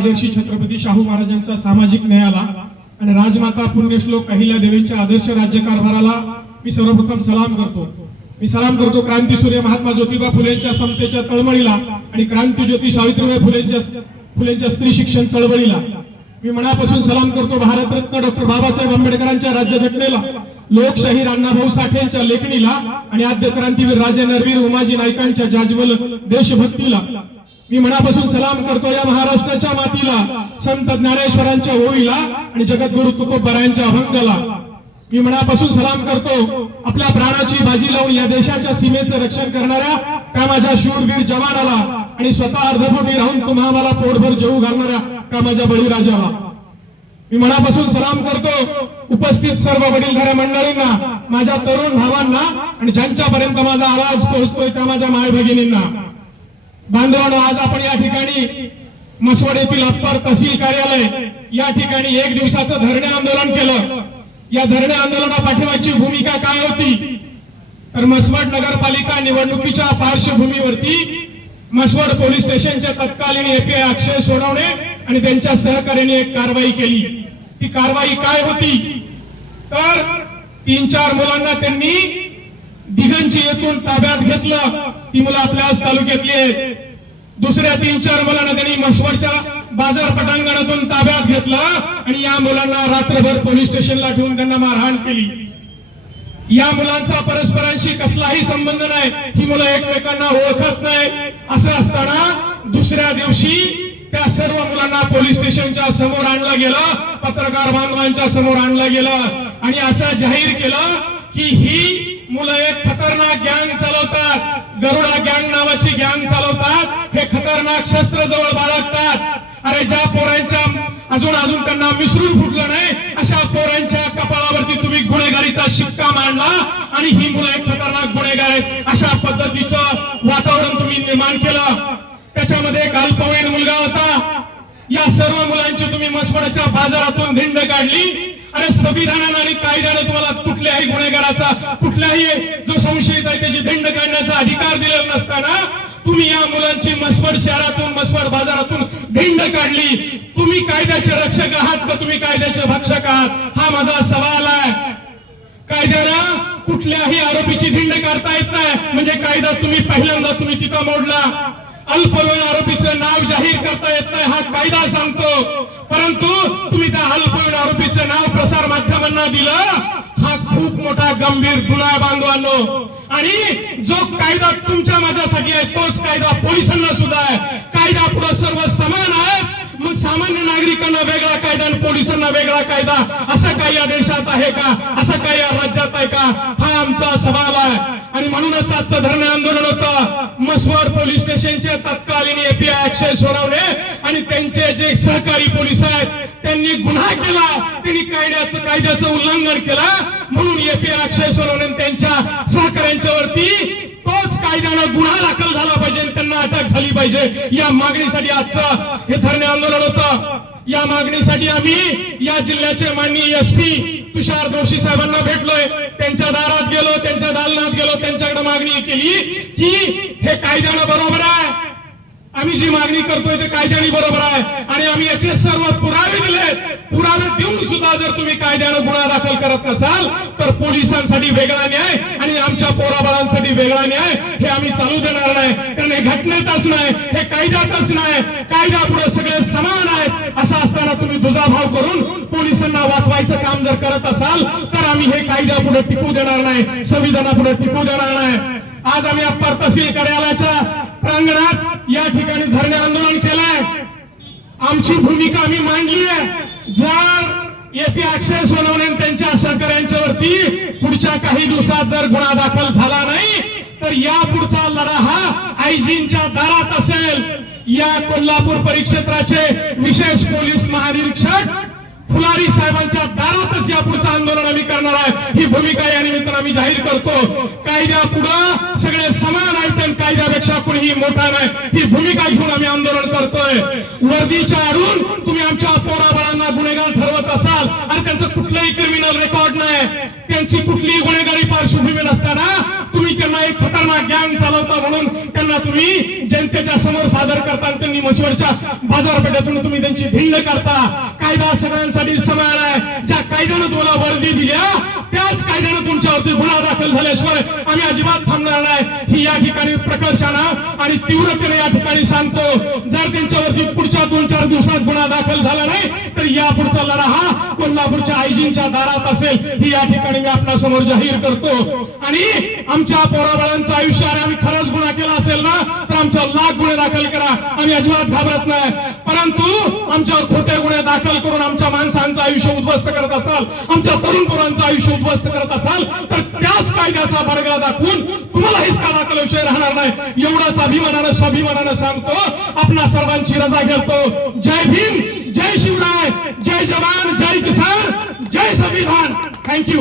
राजर्षी छत्रपती शाहू महाराजांच्या सामाजिक न्यायाला आणि राजमाता पुण्यश्लोक अहिल्यादेवींच्या आदर्श राज्यकारभाराला मी सर्वप्रथम सलाम करतो. मी सलाम करतो क्रांतीसूर्य महात्मा ज्योतिबा फुलेंच्या समतेच्या तळमळीला आणि क्रांतीज्योती सावित्रीबाई फुलेंच्या स्त्री शिक्षण चळवळीला. मी मनापासून सलाम करतो भारतरत्न डॉक्टर बाबासाहेब आंबेडकरांच्या राज्यघटनेला, लोकशाहीर अण्णाभाऊ साठेंच्या लेखणीला आणि आद्य क्रांतीवीर राजे नरवीर उमाजी नाईकांच्या जाज्वल देशभक्तीला. मी मनापासून सलाम करतो या महाराष्ट्राच्या मातीला, संत ज्ञानेश्वरांच्या ओवीला आणि जगद्गुरु तुकोबरायांच्या अभंगाला. मी मनापासून सलाम करतो आपल्या प्राणाची बाजी लावून या देशाच्या सीमेचं रक्षण करणाऱ्या कामाच्या शूरवीर जवानाला आणि स्वतः अर्धपोटी राहून तुम्हा मला पोटभर जेवू घालणाऱ्या कामाच्या बळीराजाला. मी मनापासून सलाम करतो उपस्थित सर्व वडीलधाऱ्या मंडळींना, माझ्या तरुण भावांना आणि ज्यांच्यापर्यंत माझा आवाज पोहोचतोय त्या माझ्या माय भगिनींना. बांधवांनो, आज आपण या ठिकाणी मसवड येथील अप्पर तहसील कार्यालय या ठिकाणी एक दिवसाचं धरणे आंदोलन केलं. या धरणे आंदोलना पाठीमागची भूमिका काय होती तर मसवड नगरपालिका निवडणुकीच्या पार्श्वभूमीवरती मसवड पोलीस स्टेशनच्या तत्कालीन एपीआय अक्षय सोनवणे आणि त्यांच्या सहकार्याने एक कारवाई केली. ती कारवाई काय होती तर 3-4 मुलांना त्यांनी दिघंची येथून ताब्यात घेतलं. ती मुलं आपल्याच तालुक्यातली आहेत. दुसऱ्या 3-4 मुलांना त्यांनी मसवडच्या बाजार पटांगणातून ताब्यात घेतलं आणि या मुलांना रात्रभर पोलीस स्टेशनला ठेवून त्यांना मारहाण केली. या मुलांचा परस्परांशी कसलाही संबंध नाही, ही मुलं एकमेकांना ओळखत नाही. असं असताना दुसऱ्या दिवशी त्या सर्व मुलांना पोलीस स्टेशनच्या समोर आणलं गेलं, पत्रकार बांधवांच्या समोर आणलं गेलं आणि असं जाहीर केलं की ही मुलं एक खतरनाक गँग चालवतात, गरुडा गँग नावाची गँग चालवतात, हे खतरनाक शस्त्र जवळ बाळगतात. अरे ज्या पोरांच्या अजून त्यांना मिसळून फुटलं नाही अशा पोरांच्या कपाळावरती तुम्ही गुन्हेगारीचा शिक्का मांडला आणि ही मुलं एक खतरनाक गुन्हेगार आहेत अशा पद्धतीचं वातावरण तुम्ही निर्माण केलं. त्याच्यामध्ये एक अल्पवयीन मुलगा होता. या सर्व मुलांची तुम्ही मसवडच्या बाजारातून धिंड काढली. अरे संविधानाने आणि कायद्याने तुम्हाला कुठल्याही गुन्हेगाराचा, कुठल्याही जो संशयित आहे त्याची धिंड काढण्याचा अधिकार दिलेला नसताना तुम्ही या मुलांची मसवड शहरातून, मसवड बाजारातून धिंड काढली. तुम्ही कायद्याचे रक्षक आहात का तुम्ही कायद्याचे भक्षक आहात, हा माझा सवाल आहे. कायद्याला कुठल्याही आरोपीची धिंड काढता येत नाही म्हणजे कायदा तुम्ही पहिल्यांदा तिथं मोडला. अल्पवयीन आरोपीचं नाव जाहीर करता येत नाही हा कायदा सांगतो, परंतु तुम्ही त्या अल्पवयीन आरोपीचं नाव प्रसार माध्यमांना दिलं. हा खूप मोठा गंभीर गुन्हा बांधवांनो. आणि जो कायदा तुमच्या माझ्यासाठी आहे तोच कायदा पोलिसांना सुद्धा आहे. कायदा पुढे सर्व समान आहेत. मग सामान्य नागरिकांना वेगळा कायदा आणि पोलिसांना वेगळा कायदा असं काही या देशात आहे का, असं काही या राज्यात आहे का, हा आमचा सवाल आहे. आणि म्हणूनच आजचं धरणे आंदोलन होतं. मसवड पोलीस स्टेशनचे तत्कालीन एपीआय अक्षय सोनवणे आणि त्यांचे जे सहकारी पोलीस आहेत त्यांनी गुन्हा केला, त्यांनी कायद्याचं उल्लंघन केलं. म्हणून एपीआय अक्षय सोनवणे त्यांच्या सहकाऱ्यांच्या वरती तोच कायद्यानं गुन्हा दाखल झाला पाहिजे, त्यांना अटक झाली पाहिजे. या मागणीसाठी आजचं हे धरणे आंदोलन होतं. या मागणीसाठी आम्ही या जिल्ह्याचे माननीय एसपी तुषार दोशी साहेबांना भेटलोय, त्यांच्या दारात गेलो, त्यांच्या दालनात गेलो, त्यांच्याकडे मागणी केली की हे कायद्यानं बरोबर आहे, आम्ही जी मागणी करतोय ते कायद्याने बरोबर आहे आणि आम्ही याचे सर्व पुरावे दिलेत. पुरावे देऊन सुद्धा जर तुम्ही कायद्यानं गुन्हा दाखल करत नसाल तर पोलिसांसाठी वेगळा न्याय आणि आमच्या पोराबाळांसाठी वेगळा न्याय हे आम्ही चालू देणार नाही. कारण हे घटनेतच नाही, हे कायद्यातच नाही. कायद्यापुढे सगळे समान आहेत. असं असताना तुम्ही दुजाभाव करून पोलिसांना वाचवायचं काम जर करत असाल तर आम्ही हे कायद्यापुढे टिकू देणार नाही, संविधानापुढे टिकू देणार नाही. आज आम्ही अप्पर तहसील कार्यालयाच्या प्रांगणात या ठिकाणी धरणे आंदोलन केलंय. आमची भूमिका आम्ही मांडली आहे. जर एपी अक्षय सोनवणे त्यांच्या सहकाऱ्यांच्या वरती पुढच्या काही दिवसात जर गुन्हा दाखल झाला नाही तर या पुढचा लढा हा आयजींच्या दारात असेल. या कोल्हापूर परिक्षेत्राचे विशेष पोलीस महानिरीक्षक फुलारी साहेबांच्या दारातच या पुढचं आंदोलन आम्ही करणार आहे. ही भूमिका या निमित्तानं आम्ही जाहीर करतो. कायद्यापुढं सगळे समान आहेत आणि कायद्यापेक्षा कुणीही मोठा नाही, ही भूमिका घेऊन आम्ही आंदोलन करतोय. वर्दीच्या आडून तुम्ही आमच्या पोराबाळांना गुन्हेगार ठरवत असाल आणि त्यांचं कुठलंही क्रिमिनल रेकॉर्ड नाही, त्यांची कुठलीही गुन्हेगारी पार्श्वभूमी नसताना तुम्ही त्यांना सुद्धा एक खतरनाक गँग चालवता म्हणून त्यांना तुम्ही जनतेच्या समोर सादर करता आणि त्यांनी मसवडच्या बाजारपेठेतून तुम्ही त्यांची धिंड करता. कायदा सगळ्यांसाठी समान आहे. ज्या कायद्यानं तुम्हाला वर्दी दिल्या त्याच कायद्यानं तुमच्यावरती गुन्हा दाखल झाल्याशिवाय आम्ही अजिबात थांबणार नाही. ही या ठिकाणी प्रकर्षानं आणि तीव्रतेने या ठिकाणी सांगतो. जर त्यांच्यावरती पुढच्या 2-4 दिवसात गुन्हा दाखल झाला नाही तर या पुढचा लढा हा कोल्हापूरच्या आयजींच्या दारात असेल, ही या ठिकाणी मी आपल्या समोर जाहीर करतो. आणि आमच्या पोराबाळांचं आयुष्य आम्ही खरंच गुन्हा केला असेल ना तर आमच्या लाख गुन्हे दाखल करा, आम्ही अजिबात घाबरत नाही. परंतु आमच्यावर खोटे गुन्हे दाखल करून आमच्या माणसांचं आयुष्य उद्ध्वस्त करत असाल, आमच्या तरुण पोरांचं आयुष्य उद्ध्वस्त करत असाल तर त्याच कायद्याचा बडगा दाखवून तुम्हाला हिसका दाखल विषय राहणार नाही. एवढाच अभिमानानं स्वाभिमानानं सांगतो. आपल्या सर्वांची रजा घेतो. जय भीम, जय शिवराय, जय जवान, जय किसान, जय संविधान. थँक्यू.